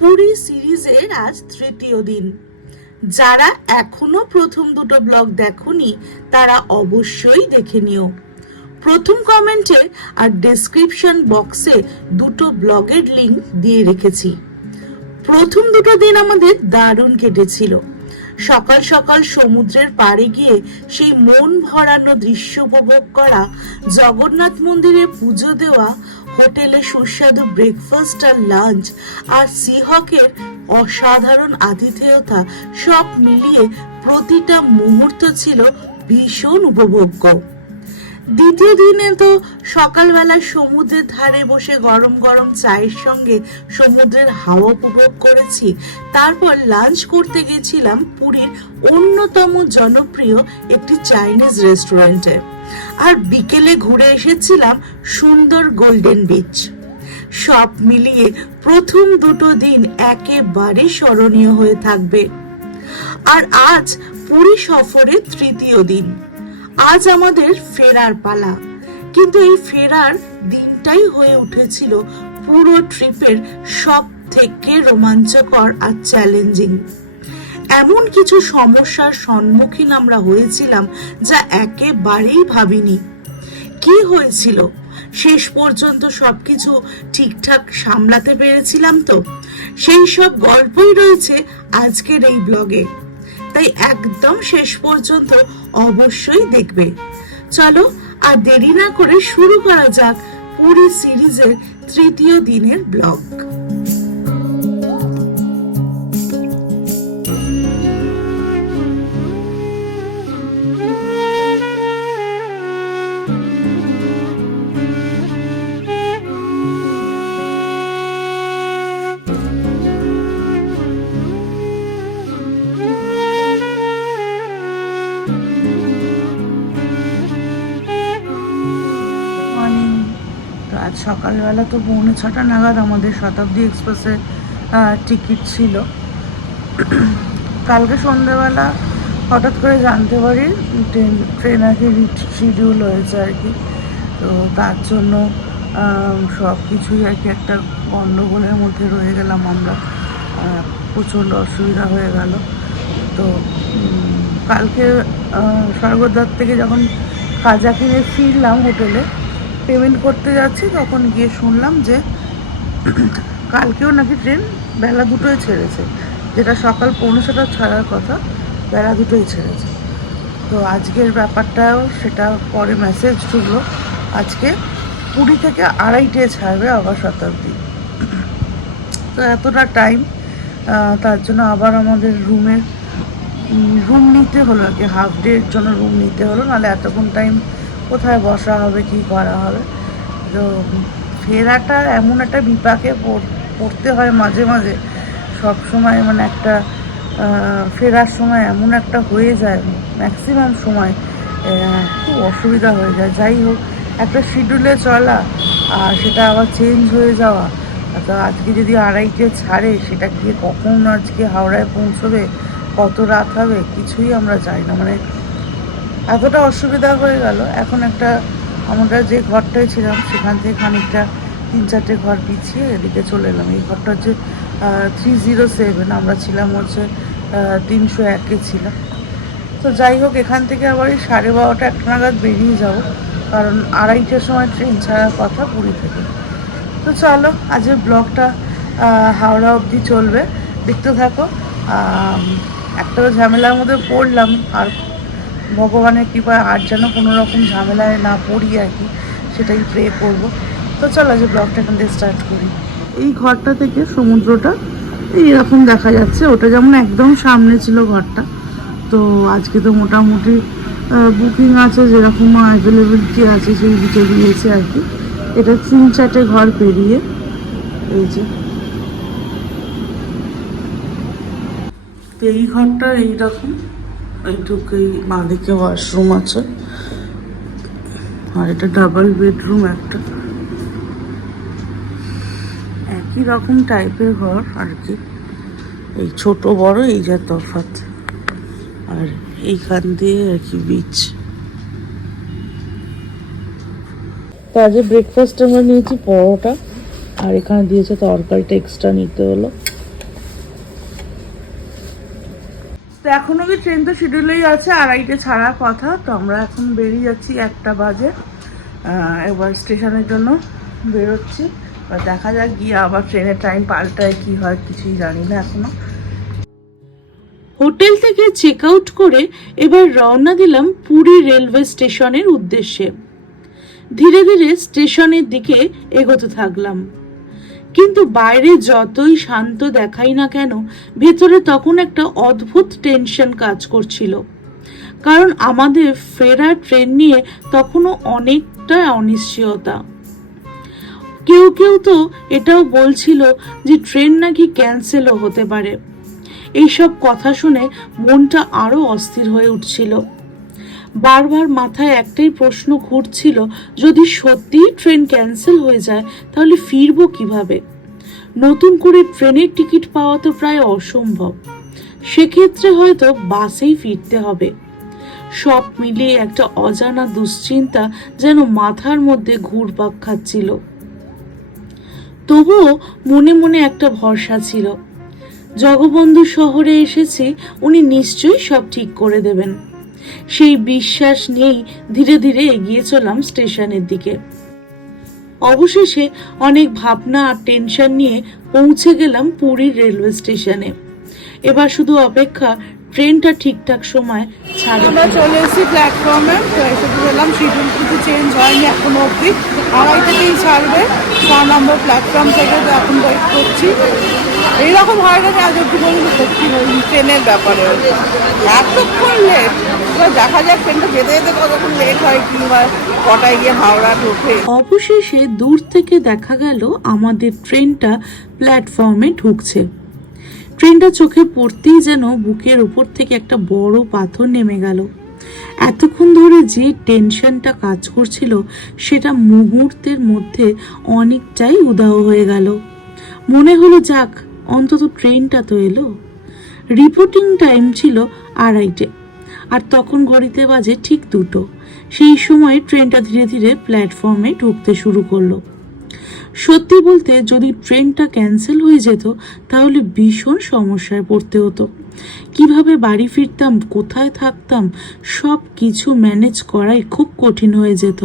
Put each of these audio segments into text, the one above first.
পুরী সিরিজের আজ তৃতীয় দিন। যারা এখনো প্রথম দুটো ব্লগ দেখোনি তারা অবশ্যই দেখে নিও। প্রথম কমেন্টে আর ডেসক্রিপশন বক্সে দুটো ব্লগের লিংক দিয়ে রেখেছি। প্রথম দুটো দিন আমাদের দারুণ কেটেছিল। সকাল সকাল সমুদ্রের পাড়ে গিয়ে সেই মন ভরানো দৃশ্য উপভোগ করা, জগন্নাথ মন্দিরে পুজো দেওয়া, হোটেলে সুস্বাদু ব্রেকফাস্ট আর লাঞ্চ, আর সিহকের অসাধারণ আতিথেয়তা সব মিলিয়ে প্রতিটা মুহূর্ত ছিল ভীষণ উপভোগ্য। দ্বিতীয় দিনে তো সকালবেলা সমুদ্রের ধারে বসে গরম গরম চায়ের সঙ্গে সমুদ্রের হাওয়া উপভোগ করেছি। তারপর লাঞ্চ করতে গেছিলাম পুরীর অন্যতম জনপ্রিয় একটি চাইনিজ রেস্টুরেন্টে, আর বিকেলে ঘুরে এসেছিলাম সুন্দর গোল্ডেন বিচ। সব মিলিয়ে প্রথম দুটো দিন একেবারে স্মরণীয় হয়ে থাকবে। আর আজ পুরী সফরের তৃতীয় দিন। আজ আমাদের ফেরার পালা, কিন্তু এই ফেরার দিনটাই হয়ে উঠেছিল পুরো ট্রিপের সব থেকে রোমাঞ্চকর আর চ্যালেঞ্জিং। এমন কিছু সমস্যার সম্মুখীন আমরা হয়েছিলাম যা একেবারেই ভাবিনি। কি হয়েছিল? শেষ পর্যন্ত সবকিছু ঠিকঠাক সামলাতে পেরেছিলাম তো? সেই সব গল্পই রয়েছে আজকের এই ব্লগে, তাই একদম শেষ পর্যন্ত অবশ্যই দেখবে। চলো আর দেরি না করে শুরু করা যাক পুরী সিরিজের তৃতীয় দিনের ব্লগ। আজ সকালবেলা তো 6:45 নাগাদ আমাদের শতাব্দী এক্সপ্রেসের টিকিট ছিল। কালকে সন্ধ্যেবেলা হঠাৎ করে জানতে পারি ট্রেন আর কি শিডিউল হয়েছে আর কি। তো তার জন্য সব কিছুই আর কি একটা গণ্ডগোলের মধ্যে রয়ে গেলাম আমরা। প্রচণ্ড অসুবিধা হয়ে গেল। তো কালকে স্বর্গদ্বার থেকে যখন খাজা কিনে ফিরলাম হোটেলে, পেমেন্ট করতে যাচ্ছি, তখন গিয়ে শুনলাম যে কালকেও নাকি ট্রেন বেলা 2টোয় ছেড়েছে, যেটা সকাল 6:45 ছাড়ার কথা, বেলা 2টোয় ছেড়েছে। তো আজকের ব্যাপারটাও সেটা পরে মেসেজ ঢুকলো, আজকে পুরী থেকে 2:30টায় ছাড়বে আবার শতাব্দী। তো এতটা টাইম, তার জন্য আবার আমাদের রুম নিতে হলো আর কি, হাফ ডের জন্য রুম নিতে হলো, নাহলে এতক্ষণ টাইম কোথায় বসা হবে, কি করা হবে। তো ফেরাটা এমন একটা বিপাকে পড়তে হয় মাঝে মাঝে, সব সময় মানে একটা ফেরার সময় এমন একটা হয়ে যায়, ম্যাক্সিমাম সময় খুব অসুবিধা হয়ে যায়। যাই হোক, একটা শিডিউলে চলা আর সেটা আবার চেঞ্জ হয়ে যাওয়া। তো আজকে যদি 2:30টায় ছাড়ে, সেটা গিয়ে কখন আজকে হাওড়ায় পৌঁছবে, কত রাত হবে, কিছুই আমরা জানি না। মানে এতটা অসুবিধা হয়ে গেল। এখন একটা আমরা যে ঘরটায় ছিলাম সেখান থেকে খানিকটা 3-4টে ঘর পিছিয়ে এদিকে চলে এলাম। এই ঘরটা হচ্ছে 307, আমরা ছিলাম হচ্ছে 301-এ ছিলাম। তো যাই হোক, এখান থেকে আবার 12:30 নাগাদ বেরিয়ে যাব, কারণ 2:30টার সময় ট্রেন ছাড়ার কথা পুরী থেকে। তো চলো, আজকের ব্লগটা হাওড়া অবধি চলবে, দেখতে থাকো। একটা ঝামেলার মধ্যে পড়লাম, আর ভগবানের কৃপায় আর যেন কোনো রকম ঝামেলায় না পড়ি আর কি, সেটাই প্রে করবো। তো চলো যে ব্লগটা এখান থেকে স্টার্ট করি। এই ঘরটা থেকে সমুদ্রটা এইরকম দেখা যাচ্ছে, ওটা যেমন একদম সামনে ছিল ঘরটা। তো আজকে তো মোটামুটি বুকিং আছে, যেরকম অ্যাভেলেবিলিটি আছে সেই দিকে দিয়েছে আর কি। এটা 3-4টে ঘর পেরিয়ে এই যে এই ঘরটা এইরকম, এইটুকুই, বাঁদিকে ওয়াশরুম আছে, আর এটা ডাবল বেডরুম একটা, একই রকম টাইপের ঘর আর কি। এই ছোট বড় এই যা তফাৎ, আর এইখান দিয়ে আর কি বিচ। তো আজ ব্রেকফাস্ট আমরা নিয়েছি পরোটা, আর এখানে দিয়েছে তরকারিটা এক্সট্রা নিতে হলো। তো এখন অবধি ট্রেন তো শিডিউলেই আছে, 2:30 ছাড়ার কথা। তো আমরা এখন বেরিয়ে যাচ্ছি 1টা বাজে, এবার স্টেশনের জন্য বেরোচ্ছি। এবার দেখা যাক গিয়ে আবার ট্রেনের টাইম পাল্টায় কি হয় কিছুই জানি না এখনো। হোটেল থেকে চেক আউট করে এবার রওনা দিলাম পুরী রেলওয়ে স্টেশনের উদ্দেশ্যে। ধীরে ধীরে স্টেশনের দিকে এগোতে থাকলাম, কিন্তু বাইরে যতই শান্ত দেখাই না কেন ভেতরে তখন একটা অদ্ভুত টেনশন কাজ করছিল। কারণ আমাদের ফেরার ট্রেন নিয়ে তখনও অনেকটা অনিশ্চয়তা। কেউ কেউ তো এটাও বলছিল যে ট্রেন নাকি ক্যান্সেলও হতে পারে। এইসব কথা শুনে মনটা আরো অস্থির হয়ে উঠছিল। বারবার মাথায় একটাই প্রশ্ন ঘুরছিল, যদি সত্যিই ট্রেন ক্যান্সেল হয়ে যায় তাহলে ফিরবো কিভাবে? নতুন করে ট্রেনের টিকিট পাওয়া তো প্রায় অসম্ভব, সেক্ষেত্রে হয়তো বাসেই ফিরতে হবে। সব মিলিয়ে একটা অজানা দুশ্চিন্তা যেন মাথার মধ্যে ঘুরপাক খাচ্ছিল। তবুও মনে মনে একটা ভরসা ছিল, জগবন্ধু শহরে এসেছি, উনি নিশ্চয়ই সব ঠিক করে দেবেন। সেই বিশ্বাস নিয়েই ধীরে ধীরে এগিয়ে চললাম স্টেশনের দিকে। অবশেষে অনেক ভাবনা আর টেনশন নিয়ে পৌঁছে গেলাম পুরীর রেলওয়ে স্টেশনে। এবার শুধু অপেক্ষা ট্রেনটা ঠিকঠাক সময় ছাড়ে। আমরা চলে এসেছি প্ল্যাটফর্মে, তো এসে গেলাম। শিডিউল কিছু চেঞ্জ হয়নি এখনো অবধি, 2:30-তেই ছাড়বে 6 নম্বর প্ল্যাটফর্ম থেকে। তো এখন ওয়েট করছি। এইরকম হয় না যে আজ একটু পর্যন্ত সত্যি হয়নি ট্রেনের ব্যাপারে, এতক্ষণ লেট। এবার দেখা যাক ট্রেনটা যেতে যেতে কতক্ষণ লেট হয়, কিংবা কটায় গিয়ে হাওড়া ঢোকে। অবশেষে দূর থেকে দেখা গেল আমাদের ট্রেনটা প্ল্যাটফর্মে ঢুকছে। ট্রেনটা চোখে পড়তেই যেন বুকের উপর থেকে একটা বড় পাথর নেমে গেল। এতক্ষণ ধরে যে টেনশনটা কাজ করছিল সেটা মুহূর্তের মধ্যে অনেকটাই উধাও হয়ে গেল। মনে হলো যাক, অন্তত ট্রেনটা তো এলো। রিপোর্টিং টাইম ছিল 2:30, আর তখন ঘড়িতে বাজে ঠিক 2টো। সেই সময় ট্রেনটা ধীরে ধীরে প্ল্যাটফর্মে ঢুকতে শুরু করলো। সত্যি বলতে যদি ট্রেনটা ক্যান্সেল হয়ে যেত তাহলে ভীষণ সমস্যায় পড়তে হতো। কিভাবে বাড়ি ফিরতাম, কোথায় থাকতাম, সব কিছু ম্যানেজ করাই খুব কঠিন হয়ে যেত।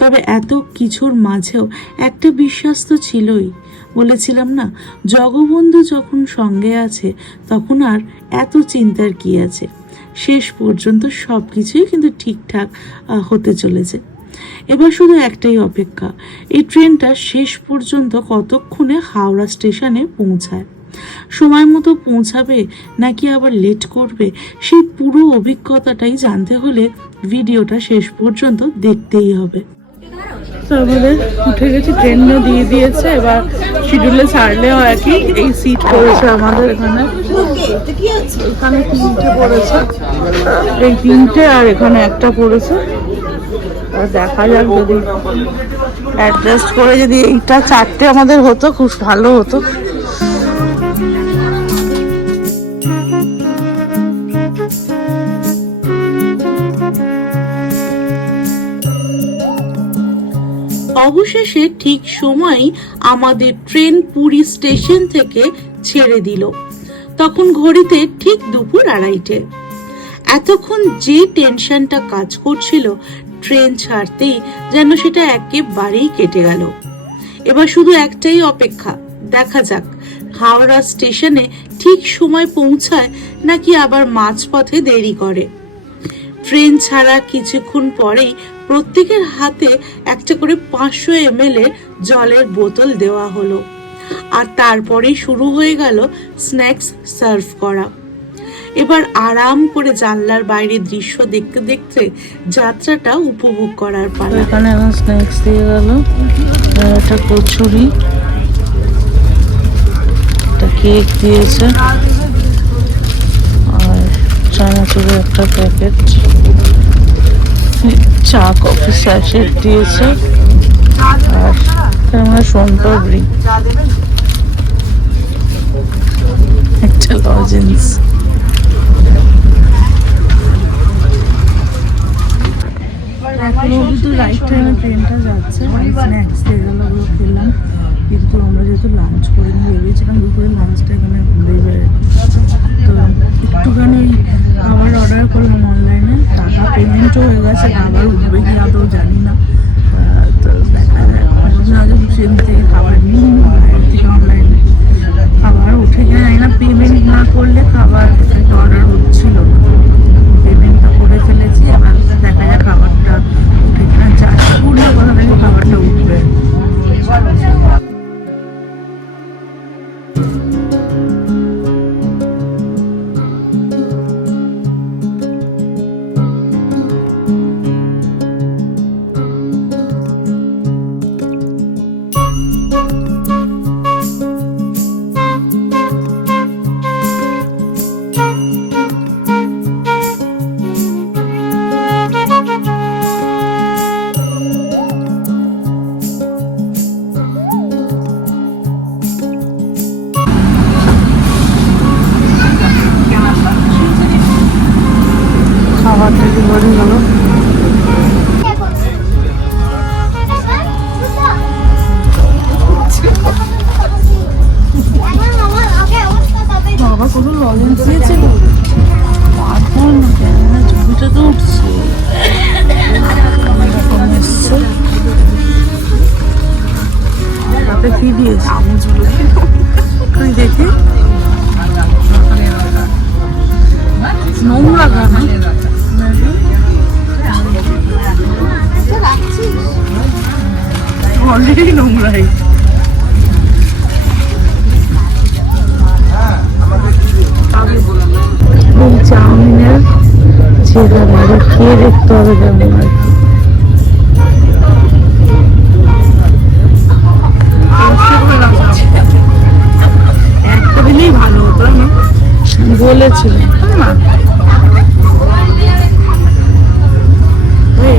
তবে এত কিছুর মাঝেও একটা বিশ্বাস তো ছিলই। বলেছিলাম না, জগবন্ধু যখন সঙ্গে আছে তখন আর এত চিন্তার কি আছে। শেষ পর্যন্ত সব কিছুই কিন্তু ঠিকঠাক হতে চলেছে। এবার শুধু একটাই অপেক্ষা, এই ট্রেনটা শেষ পর্যন্ত কতক্ষণে হাওড়া স্টেশনে পৌঁছায়। সময় মতো পৌঁছাবে নাকি আবার লেট করবে, সেই পুরো অভিজ্ঞতাটাই জানতে হলে ভিডিওটা শেষ পর্যন্ত দেখতেই হবে। তারপরে উঠে গেছি, ট্রেনও দিয়ে দিয়েছে। এবার শিডিউলে ছাড়লেও আর কি। এই সিট পড়েছে আমাদের এখানে, এখানে 3টে পড়েছে, এই 3টে আর এখানে একটা পড়েছে। আর দেখা যাক, যদি অ্যাডজাস্ট করে যদি এইটা 4টে আমাদের হতো খুব ভালো হতো। অবশেষে ঠিক সময়ই আমাদের ট্রেন পুরী স্টেশন থেকে ছেড়ে দিল। তখন ঘড়িতে ঠিক দুপুর 2:30। এতক্ষণ যে টেনশনটা কাজ করছিল ট্রেন ছাড়তেই যেন সেটা একেবারেই কেটে গেল। এবার শুধু একটাই অপেক্ষা, দেখা যাক হাওড়া স্টেশনে ঠিক সময় পৌঁছায় নাকি আবার মাঝপথে দেরি করে। ট্রেন ছাড়া কিছুক্ষণ পরেই প্রত্যেকের হাতে একটা করে 500 ml এর জলের বোতল দেওয়া হলো, আর তারপরেই শুরু হয়ে গেল স্ন্যাক্স সার্ভ করা। এবার আরাম করে জানলার বাইরে দৃশ্য দেখতে দেখতে যাত্রাটা উপভোগ করার পালা। এখানে এখন স্ন্যাক্স দিয়ে গেল, একটা কচুরি, একটা কেক দিয়েছে, আর চানাচুরের একটা প্যাকেট, চা কফি স্যাশেট দিয়েছে, আর এখানে সোনপাপড়ি, একটা লজেন্স। এখনো অবধি তো রাইট টাইমে ট্রেনটা যাচ্ছে। স্ন্যাক্স দিয়ে গেল, ওগুলো খেলাম। কিন্তু আমরা যেহেতু লাঞ্চ করে নিয়ে ভেবেছিলাম দুপুরে লাঞ্চটা এখানে ঘুরে বেড়ে, তো একটুখানি দুটো হয়ে গেছে, আবার উঠবে কি আদৌ জানি না। তো দেখা যায়, আগে সেদিন থেকে খাবার নিই বাইরে থেকে অনলাইনে, খাবার উঠে গিয়ে জানি না, পেমেন্ট না করলে খাবার অর্ডার হচ্ছিল না। পেমেন্টটা করে ফেলেছি, এবার দেখা যায় খাবারটা উঠে কিনা, চার্জ করলে কোথা থেকে খাবারটা উঠবে। খাবারটা ডেলিভারি হলো। বাবা কোনো লজেন্স দিয়েছিল, ছবিটা তো উঠছে। তাতে কি দিয়েছে তুই দেখি, নোংরা খানা অলরেডি নোংরাই। এই চাউমিনের ছেড়া বাইরে খেয়ে দেখতে হবে কেমন আর কি। একটা দিলেই ভালো হতো না, বলেছিলাম না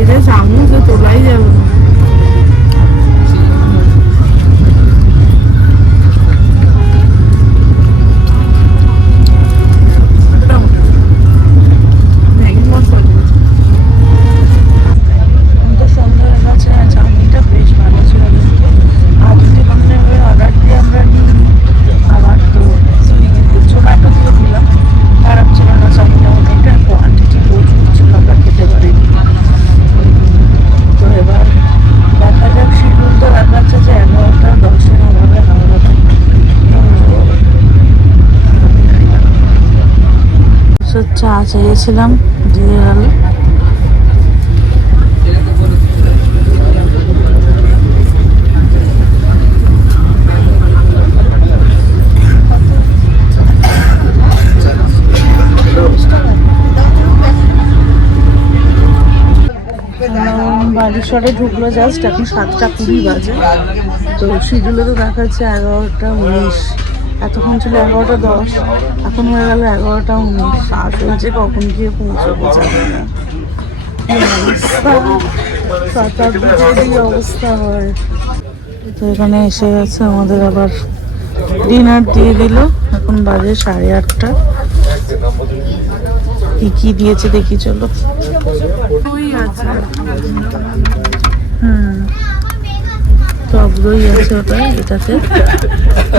এটা চামচ তোলাই যাবে না। চা চেয়েছিলাম, দিয়ে গেল। বালিশ্বরে ঢুকলো জাস্ট, এখন 7:20 বাজে। তো শিডিউলে তো দেখাচ্ছে 11:19, এতক্ষণ ছিল 11:10, এখন হয়ে গেল 11:19। আর চলছে কখন গিয়ে পৌঁছাবো জানি না। অবস্থা 7-8 বছর অবস্থা হয়। তো এখানে এসে গেছে, আমাদের আবার ডিনার দিয়ে দিল। এখন বাজে 8:30। কি কি দিয়েছে দেখি চলো। ওই আছে, টক দই আছে ওটা, এটাতে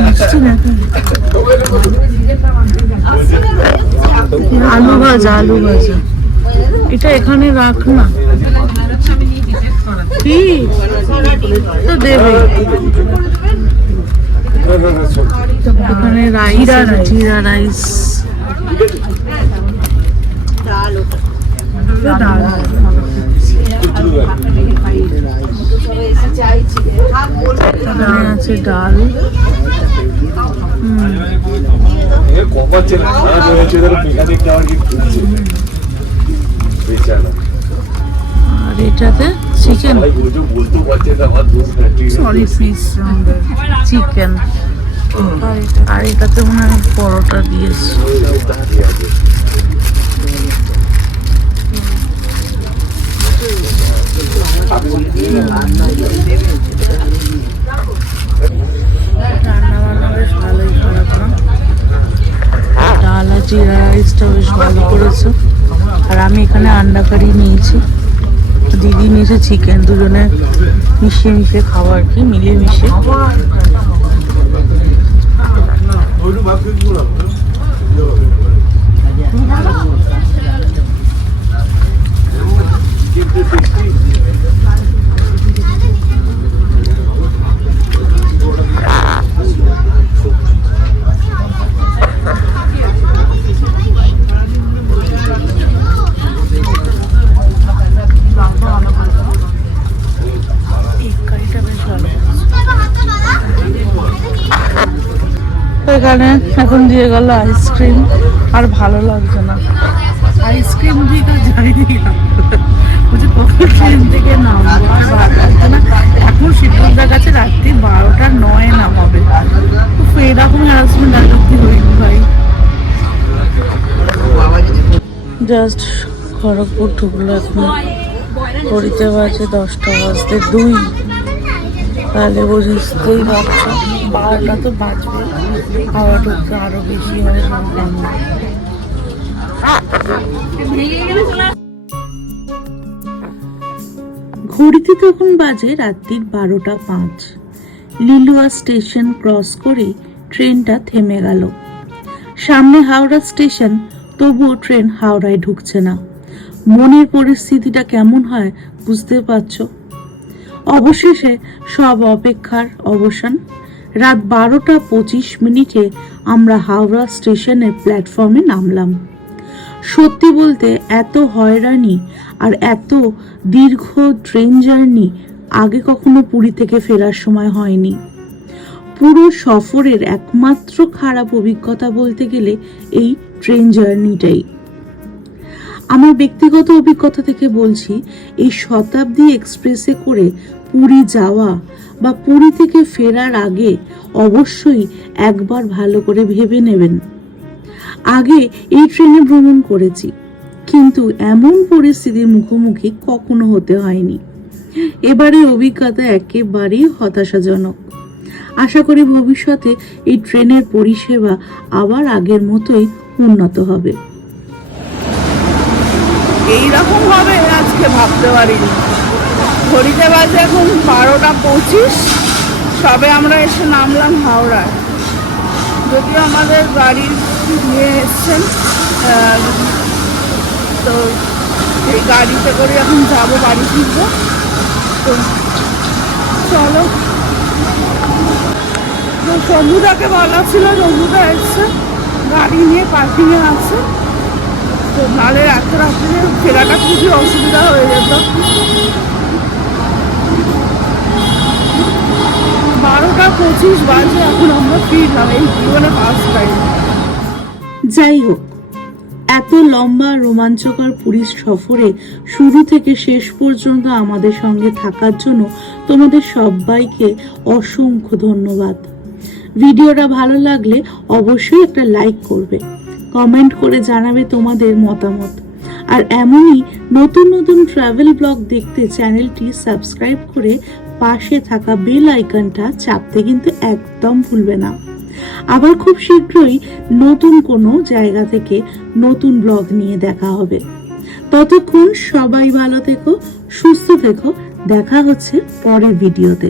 মিষ্টি নাকি, আলু ভাজা, আলু ভাজা। এটা এখানে রাখ না, কি তো দেবে। এখানে রাইস, জিরা রাইস, ডাল আছে, ডাল। আর এটাতে চিকেন, সরি ফিশ চিকেন। আর এটাতে মনে হয় পরোটা দিয়েছে। রান্না বান্না বেশ ভালোই, খারাপ না। ডাল আর জিরা রাইসটা বেশ ভালো করেছো। আর আমি এখানে আন্ডা কারি নিয়েছি, দিদি নিয়েছে চিকেন। দুজনে মিশিয়ে মিশিয়ে খাওয়া আর কি, মিলিয়ে মিশিয়ে। এখানে এখন দিয়ে গেল আইসক্রিম, আর ভালো লাগছে না। আইসক্রিম দিয়ে তো যাইনি, বলছি কখন ট্রেন থেকে নামবো, আর ভালো লাগছে না। এখন শিবগঞ্জের কাছে রাত্রি 12:09 নামাবে। তো এরকম হ্যারাসমেন্ট আর কি হইনি ভাই। জাস্ট খড়গপুর ঢুকলো, এখন ঘড়িতে বাজে 10:02। তাহলে বুঝতেই পারছো 12টা তো বাজবে, হাওয়া ঢুকতে আরো বেশি হবে। ঘড়িতে তখন বাজে রাত্রির 12:05। লিলুয়া স্টেশন ক্রস করে ট্রেনটা থেমে গেল। সামনে হাওড়া স্টেশন, তবুও ট্রেন হাওড়ায় ঢুকছে না। মনের পরিস্থিতিটা কেমন হয় বুঝতে পারছো। অবশেষে সব অপেক্ষার অবসান। রাত 12:25 আমরা হাওড়া স্টেশনের প্ল্যাটফর্মে নামলাম। সত্যি বলতে এত হয়রানি আর এত দীর্ঘ ট্রেন জার্নি আগে কখনো পুরী থেকে ফেরার সময় হয়নি। পুরো সফরের একমাত্র খারাপ অভিজ্ঞতা বলতে গেলে এই ট্রেন জার্নিটাই। আমার ব্যক্তিগত অভিজ্ঞতা থেকে বলছি, এই শতাব্দী এক্সপ্রেসে করে পুরী যাওয়া বা পুরী থেকে ফেরার আগে অবশ্যই একবার ভালো করে ভেবে নেবেন। আগে এই ট্রেনে ভ্রমণ করেছি, কিন্তু এমন পরিস্থিতির মুখোমুখি কখনো হতে হয়নি। এবারে অভিজ্ঞতা একেবারেই হতাশাজনক। আশা করি ভবিষ্যতে এই ট্রেনের পরিষেবা আবার আগের মতোই উন্নত হবে। এইরকম হবে আজকে ভাবতে পারিনি। ঘড়িতে বাজে এখন 12:25। সবে আমরা এসে নামলাম হাওড়ায়। যদিও আমাদের গাড়ি নিয়ে এসছেন, তো এই গাড়িতে করে এখন যাবো, বাড়ি ফিরবো। তো চলো, শম্ভুদাকে বলা ছিল, শম্ভুদা এসছে, গাড়ি নিয়ে পার্কিংয়ে আছে। তো নাহলে এত রাত্রে ফেরাটা খুবই অসুবিধা হয়ে যেত। 12:25 বাজে, এখন আমরা ফিরলাম। এই জীবনে ফার্স্ট টাইম। যাই হোক, এত লম্বা রোমাঞ্চকর পুরী সফরে শুরু থেকে শেষ পর্যন্ত আমাদের সঙ্গে থাকার জন্য তোমাদের সবাইকে অসংখ্য ধন্যবাদ। ভিডিওটা ভালো লাগলে অবশ্যই একটা লাইক করবে, কমেন্ট করে জানাবে তোমাদের মতামত। আর এমনই নতুন নতুন ট্রাভেল ব্লগ দেখতে চ্যানেলটি সাবস্ক্রাইব করে পাশে থাকা বেল আইকনটা চাপতে কিন্তু একদম ভুলবে না। আবার খুব শীঘ্রই নতুন কোনো জায়গা থেকে নতুন ব্লগ নিয়ে দেখা হবে। ততক্ষণ সবাই ভালো থেকো, সুস্থ থেকো। দেখা হচ্ছে পরের ভিডিওতে।